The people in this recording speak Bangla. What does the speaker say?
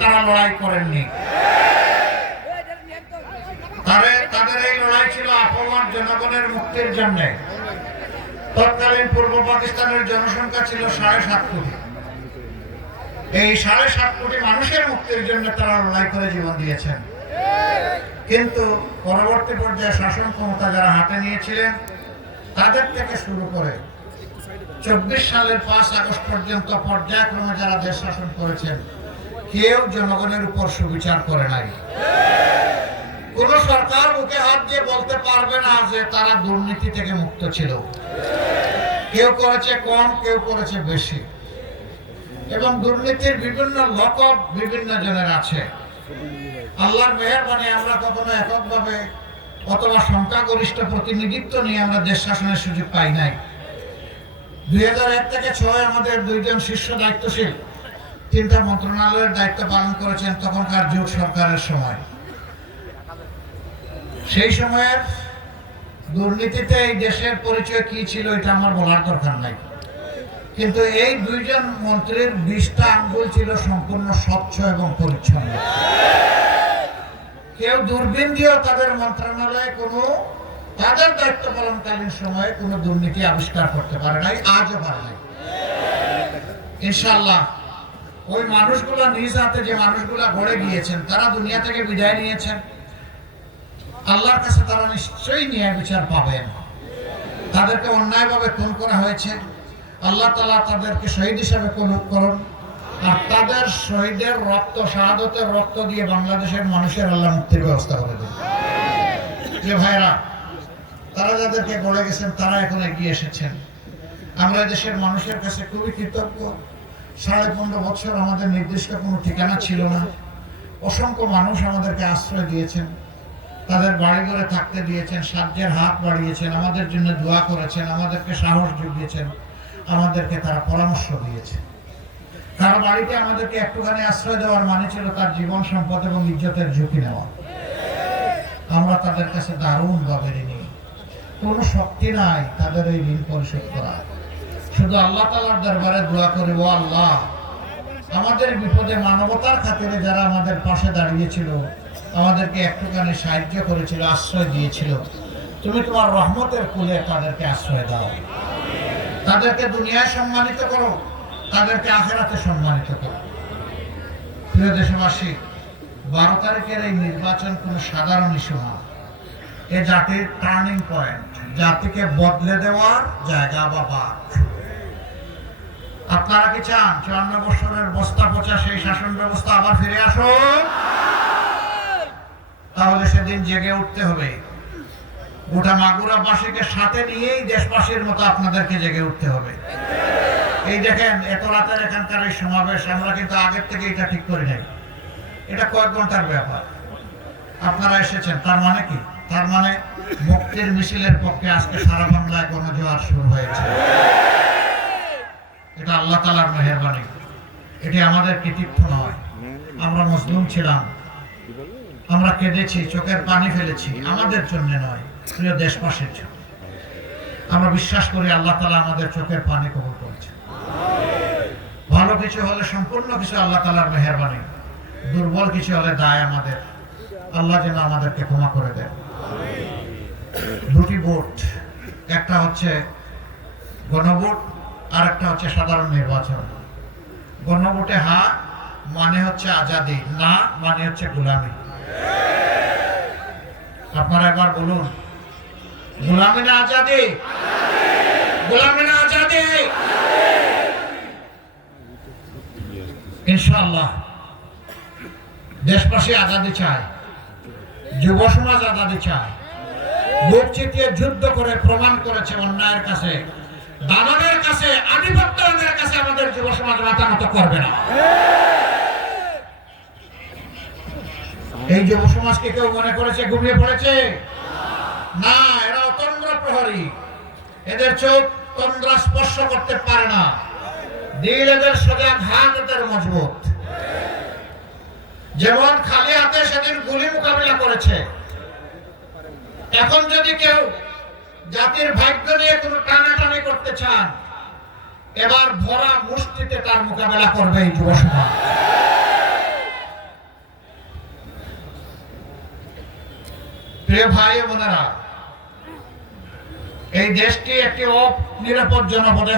তারা লড়াই করেননি। তাদের এই লড়াই ছিল আপামর জনগণের মুক্তির জন্য। তৎকালীন পূর্ব পাকিস্তানের জনসংখ্যা ছিল 7.5 কোটি। এই 7.5 কোটি মানুষের মুক্তির জন্য তারা লড়াই করে জীবন দিয়েছেন। কিন্তু পরবর্তী পর্যায়ে শাসন ক্ষমতা যারা হাতে নিয়েছিলেন, তাদের থেকে শুরু করে 24 সালের 5 আগস্ট পর্যন্ত পর্যায়ক্রমে যারা দেশ শাসন করেছেন, কেউ জনগণের উপর সুবিচার করে নাই। কোন সরকার মুখে হাত দিয়ে বলতে পারবে না যে তারা দুর্নীতি থেকে মুক্ত ছিল। কেউ করেছে কম, কেউ করেছে বেশি, এবং দুর্নীতির বিভিন্ন লকব বিভিন্ন জনের আছে। আল্লাহর মেহেরবানি আমরা কখনো এককভাবে অথবা সংখ্যাগরিষ্ঠ প্রতিনিধিত্ব নিয়ে আমরা দেশ শাসনের সুযোগ পাই নাই। 2001 থেকে 6 আমাদের 2 জন শীর্ষ দায়িত্বশীল 3টা মন্ত্রণালয়ের দায়িত্ব পালন করেছেন তখনকার জোট সরকারের সময়। সেই সময়ের দুর্নীতিতে এই দেশের পরিচয় কি ছিল এটা আমার বলার দরকার নাই, কিন্তু এই 2 জন মন্ত্রীর 20টা আঙ্গুল ছিল সম্পূর্ণ স্বচ্ছ এবং পরিচ্ছন্ন। কেউ দূরবীন দিয়েও তাদের মন্ত্রণালয়ে তাদের দায়িত্ব পালনকালীন সময়ে কোনো দুর্নীতি আবিষ্কার করতে পারে নাই, আজও পারে নাই। ইনশাআল্লাহ ওই মানুষগুলা নিজ হাতে যে মানুষগুলা গড়ে গিয়েছেন, তারা দুনিয়া থেকে বিদায় নিয়েছেন। আল্লাহর কাছে তারা নিশ্চয়ই ন্যায় বিচার পাবেন। তাদেরকে অন্যায়ভাবে খুন করা হয়েছে, আল্লাহ তাআলা তাদেরকে শহীদ হিসাবে কবুল করুন। আর তাদের শহীদের রক্ত, শাহাদতের রক্ত দিয়ে বাংলাদেশের মানুষের আল্লাহ মুক্তির ব্যবস্থা করে দেন। যে ভাইরা তারা যাদেরকে গড়ে গেছেন, তারা এখন এগিয়ে এসেছেন। আমরা দেশের মানুষের কাছে খুবই কৃতজ্ঞ। 15.5 বছর আমাদের নির্দিষ্ট কোনো ঠিকানা ছিল না। অসংখ্য মানুষ আমাদেরকে আশ্রয় দিয়েছেন, তাদের বাড়ি ঘরে থাকতে দিয়েছেন, সাহায্যের হাত বাড়িয়েছেন, আমাদের জন্য দোয়া করেছেন, আমাদেরকে সাহস জুগিয়েছেন, আমাদেরকে তারা পরামর্শ দিয়েছে। কারো বাড়িতে আমাদেরকে একটুখানি আশ্রয় দেওয়ার মানে ছিল তার জীবন সম্পদ এবং ইজ্জতের ঝুঁকি নেওয়া। আমরা তাদের কাছে দারুণভাবে ঋণী। কোনো শক্তি নাই তাদের এই ঋণ পরিশোধ করা। শুধু আল্লাহ তাআলার দরবারে দোয়া করি, ও আল্লাহ, আমাদের বিপদে মানবতার খাতিরে যারা আমাদের পাশে দাঁড়িয়েছিল, আমাদেরকে একটুখানি সাহায্য করেছিল, আশ্রয় দিয়েছিল, তুমি তোমার রহমতের কুলে তাদেরকে আশ্রয় দাও। তাদেরকে দুনিয়ায় সম্মানিত করো, তাদেরকে আখিরাতে সম্মানিত করো। প্রিয় দেশবাসী, 12 তারিখের এই নির্বাচন কোনো সাধারণ ইস্যু না। এ জাতির টার্নিং পয়েন্ট, জাতিকে বদলে দেওয়ার জায়গা বা বাঁক। আপনারা কি চান 54 বছরের বস্তা পচা সেই শাসন ব্যবস্থা আবার ফিরে আসুক? তাহলে সেদিন জেগে উঠতে হবে। গোটা মাগুরাবাসীকে সাথে নিয়েই দেশবাসীর মতো আপনাদেরকে জেগে উঠতে হবে। এই দেখেন, এত রাতের এখানকার এই সমাবেশ আমরা কিন্তু আগের থেকে এটা ঠিক করি নাই। এটা কয়েক ঘন্টার ব্যাপার। আপনারা এসেছেন, তার মানে কি? তার মানে মুক্তির মিছিলের পক্ষে আজকে সারা বাংলায় গণজোয়ার শুরু হয়েছে। এটা আল্লাহ তাআলার মেহেরবানি, এটি আমাদের কৃতিত্ব নয়। আমরা মজলুম ছিলাম, আমরা কেঁদেছি, চোখের পানি ফেলেছি, আমাদের জন্য নয়, প্রিয় দেশবাসীর জন্য। আমরা বিশ্বাস করি আল্লাহ তাআলা আমাদের চোখের পানি কবুল করেছেন। ভালো কিছু হলে সম্পূর্ণ কিছু আল্লাহ তাআলার মেহেরবানি, দুর্বল কিছু হলে দায় আমাদের। আল্লাহ যেন আমাদেরকে ক্ষমা করে দেন। 2টি ভোট, একটা হচ্ছে গণভোট আর একটা হচ্ছে সাধারণ নির্বাচন। গণভোটে হ্যাঁ মানে হচ্ছে আজাদি, না মানে হচ্ছে গোলামি। আপনারা একবার বলুন, গোলামি না আজাদি? গোলামি না আজাদি? ইনশাআল্লাহ দেশবাসী আজাদি চায়, যুব সমাজ আজাদি চায়। বুক চিতিয়ে যুদ্ধ করে প্রমাণ করেছে অন্যায়ের কাছে, দানবের কাছে, আধিপত্যবাদের কাছে আমাদের যুব সমাজ মাথা নত করবে না। এই যুব সমাজকে কেউ মনে করেছে ঘুমিয়ে পড়েছে? না, এরা অতন্দ্র প্রহরী। এদের চোখ তন্দ্রা স্পর্শ করতে পারে না। দিল এদের সোজা, হাত এদের মজবুত। যেমন খালি হাতে সেদিন গুলি মোকাবিলা করেছে, এখন যদি কেউ জাতির ভাগ্য নিয়ে কোনো টানাটানি করতে চান, এবার ভরা মুষ্টিতে তার মোকাবেলা করবে এই যুব সমাজ। প্রিয় ভাই ও বোনেরা, এই দেশটি একটি অনিরাপদ জনপদে